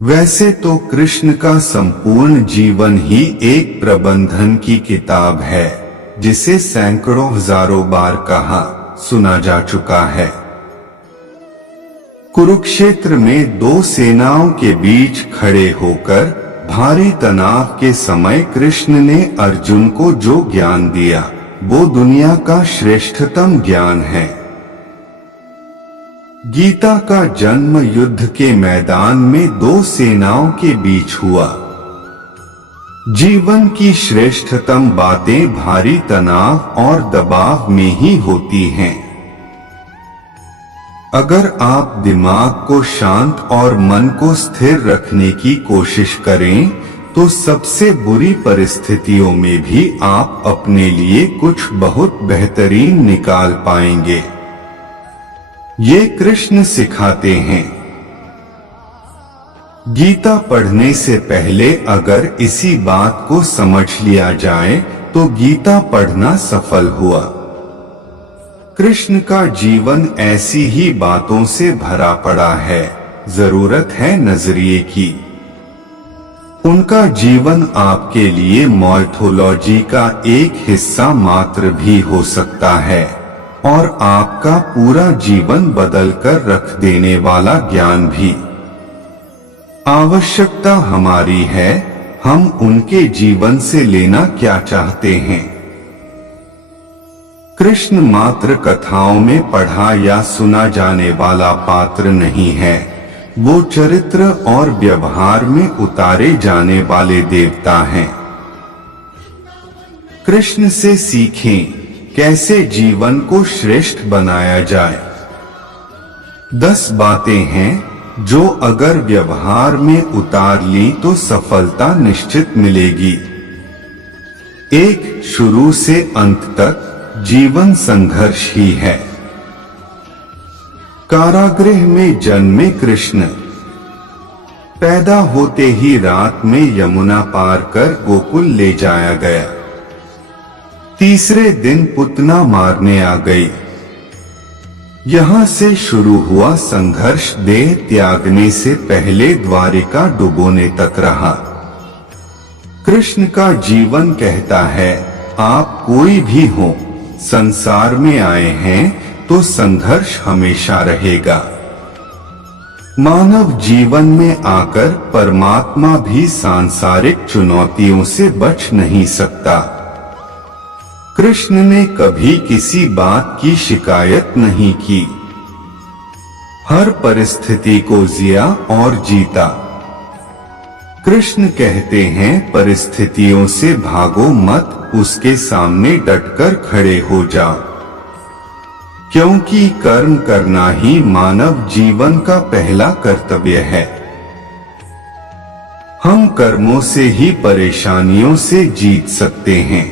वैसे तो कृष्ण का संपूर्ण जीवन ही एक प्रबंधन की किताब है, जिसे सैकड़ों हजारों बार कहा सुना जा चुका है। कुरुक्षेत्र में दो सेनाओं के बीच खड़े होकर भारी तनाव के समय कृष्ण ने अर्जुन को जो ज्ञान दिया, वो दुनिया का श्रेष्ठतम ज्ञान है। गीता का जन्म युद्ध के मैदान में दो सेनाओं के बीच हुआ। जीवन की श्रेष्ठतम बातें भारी तनाव और दबाव में ही होती हैं। अगर आप दिमाग को शांत और मन को स्थिर रखने की कोशिश करें, तो सबसे बुरी परिस्थितियों में भी आप अपने लिए कुछ बहुत बेहतरीन निकाल पाएंगे। ये कृष्ण सिखाते हैं। गीता पढ़ने से पहले अगर इसी बात को समझ लिया जाए, तो गीता पढ़ना सफल हुआ। कृष्ण का जीवन ऐसी ही बातों से भरा पड़ा है, जरूरत है नजरिए की। उनका जीवन आपके लिए माइथोलॉजी का एक हिस्सा मात्र भी हो सकता है, और आपका पूरा जीवन बदल कर रख देने वाला ज्ञान भी। आवश्यकता हमारी है, हम उनके जीवन से लेना क्या चाहते हैं। कृष्ण मात्र कथाओं में पढ़ा या सुना जाने वाला पात्र नहीं है, वो चरित्र और व्यवहार में उतारे जाने वाले देवता हैं। कृष्ण से सीखें कैसे जीवन को श्रेष्ठ बनाया जाए। 10 बातें हैं जो अगर व्यवहार में उतार ली तो सफलता निश्चित मिलेगी। 1. शुरू से अंत तक जीवन संघर्ष ही है। कारागृह में जन्मे कृष्ण पैदा होते ही रात में यमुना पार कर गोकुल ले जाया गया। तीसरे दिन पुतना मारने आ गई। यहां से शुरू हुआ संघर्ष देह त्यागने से पहले द्वारिका डुबोने तक रहा। कृष्ण का जीवन कहता है, आप कोई भी हो, संसार में आए हैं तो संघर्ष हमेशा रहेगा। मानव जीवन में आकर परमात्मा भी सांसारिक चुनौतियों से बच नहीं सकता। कृष्ण ने कभी किसी बात की शिकायत नहीं की। हर परिस्थिति को जिया और जीता। कृष्ण कहते हैं, परिस्थितियों से भागो मत, उसके सामने डटकर खड़े हो जाओ, क्योंकि कर्म करना ही मानव जीवन का पहला कर्तव्य है। हम कर्मों से ही परेशानियों से जीत सकते हैं।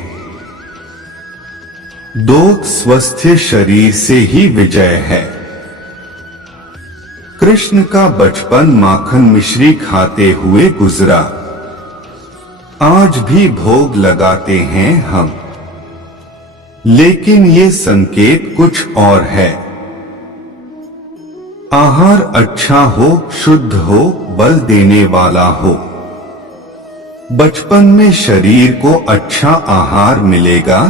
2. स्वस्थ शरीर से ही विजय है। कृष्ण का बचपन माखन मिश्री खाते हुए गुजरा। आज भी भोग लगाते हैं हम, लेकिन ये संकेत कुछ और है। आहार अच्छा हो, शुद्ध हो, बल देने वाला हो। बचपन में शरीर को अच्छा आहार मिलेगा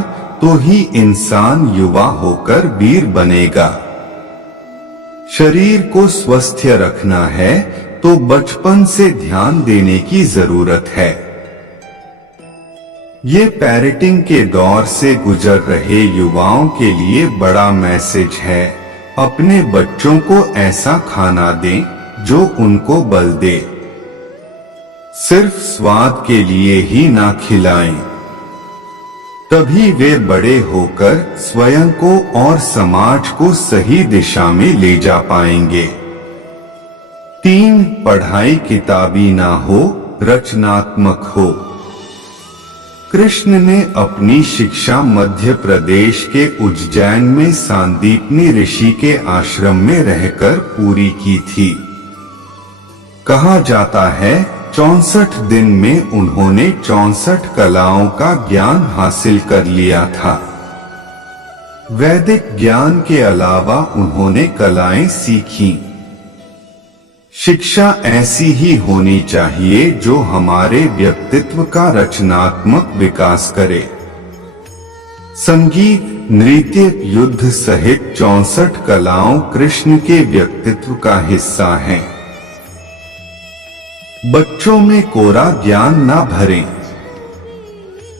तो ही इंसान युवा होकर वीर बनेगा। शरीर को स्वस्थ रखना है तो बचपन से ध्यान देने की जरूरत है। ये पेरेंटिंग के दौर से गुजर रहे युवाओं के लिए बड़ा मैसेज है। अपने बच्चों को ऐसा खाना दें जो उनको बल दे। सिर्फ स्वाद के लिए ही ना खिलाएं, तभी वे बड़े होकर स्वयं को और समाज को सही दिशा में ले जा पाएंगे। 3. पढ़ाई किताबी ना हो, रचनात्मक हो। कृष्ण ने अपनी शिक्षा मध्य प्रदेश के उज्जैन में सांदीपनी ऋषि के आश्रम में रहकर पूरी की थी। कहा जाता है, 64 दिन में उन्होंने 64 कलाओं का ज्ञान हासिल कर लिया था। वैदिक ज्ञान के अलावा उन्होंने कलाएं सीखीं। शिक्षा ऐसी ही होनी चाहिए जो हमारे व्यक्तित्व का रचनात्मक विकास करे। संगीत, नृत्य, युद्ध सहित 64 कलाओं कृष्ण के व्यक्तित्व का हिस्सा हैं। बच्चों में कोरा ज्ञान न भरें,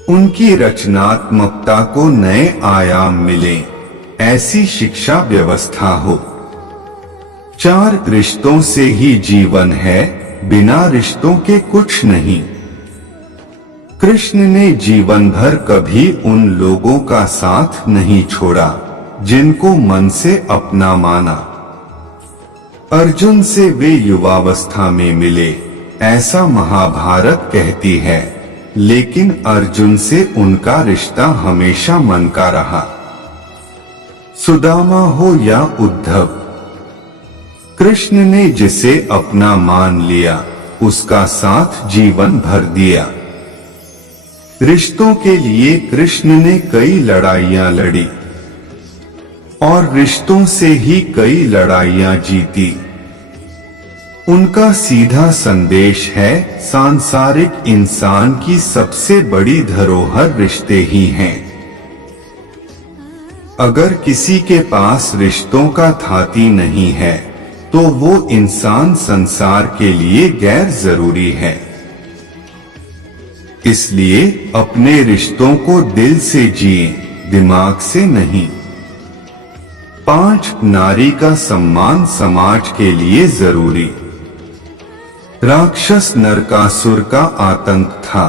उनकी रचनात्मकता को नए आयाम मिले, ऐसी शिक्षा व्यवस्था हो। 4 रिश्तों से ही जीवन है, बिना रिश्तों के कुछ नहीं। कृष्ण ने जीवन भर कभी उन लोगों का साथ नहीं छोड़ा जिनको मन से अपना माना। अर्जुन से वे युवावस्था में मिले, ऐसा महाभारत कहती है, लेकिन अर्जुन से उनका रिश्ता हमेशा मन का रहा। सुदामा हो या उद्धव, कृष्ण ने जिसे अपना मान लिया उसका साथ जीवन भर दिया। रिश्तों के लिए कृष्ण ने कई लड़ाइयां लड़ी और रिश्तों से ही कई लड़ाइयां जीती। उनका सीधा संदेश है, सांसारिक इंसान की सबसे बड़ी धरोहर रिश्ते ही हैं। अगर किसी के पास रिश्तों का थाती नहीं है तो वो इंसान संसार के लिए गैर जरूरी है। इसलिए अपने रिश्तों को दिल से जिए, दिमाग से नहीं। 5 नारी का सम्मान समाज के लिए जरूरी। राक्षस नरकासुर का आतंक था।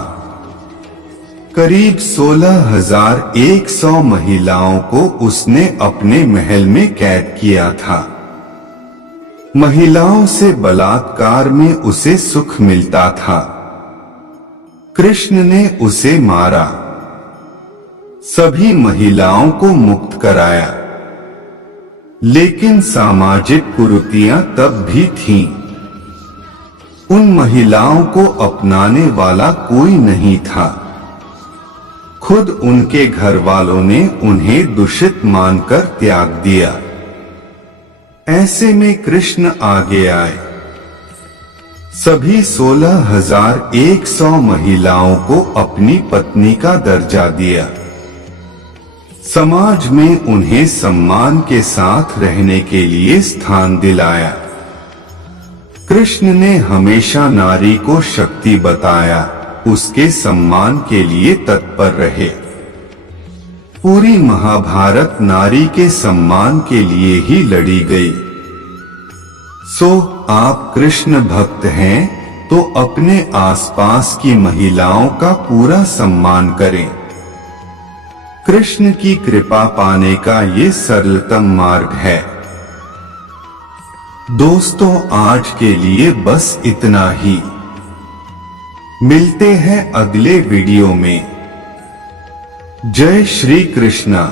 करीब 16,100 महिलाओं को उसने अपने महल में कैद किया था। महिलाओं से बलात्कार में उसे सुख मिलता था। कृष्ण ने उसे मारा, सभी महिलाओं को मुक्त कराया, लेकिन सामाजिक कुरीतियां तब भी थीं। उन महिलाओं को अपनाने वाला कोई नहीं था। खुद उनके घर वालों ने उन्हें दूषित मानकर त्याग दिया। ऐसे में कृष्ण आगे आए, सभी 16,100 महिलाओं को अपनी पत्नी का दर्जा दिया। समाज में उन्हें सम्मान के साथ रहने के लिए स्थान दिलाया। कृष्ण ने हमेशा नारी को शक्ति बताया, उसके सम्मान के लिए तत्पर रहे। पूरी महाभारत नारी के सम्मान के लिए ही लड़ी गई। सो आप कृष्ण भक्त हैं तो अपने आसपास की महिलाओं का पूरा सम्मान करें। कृष्ण की कृपा पाने का ये सरलतम मार्ग है। दोस्तों, आज के लिए बस इतना ही। मिलते हैं अगले वीडियो में। जय श्री कृष्णा।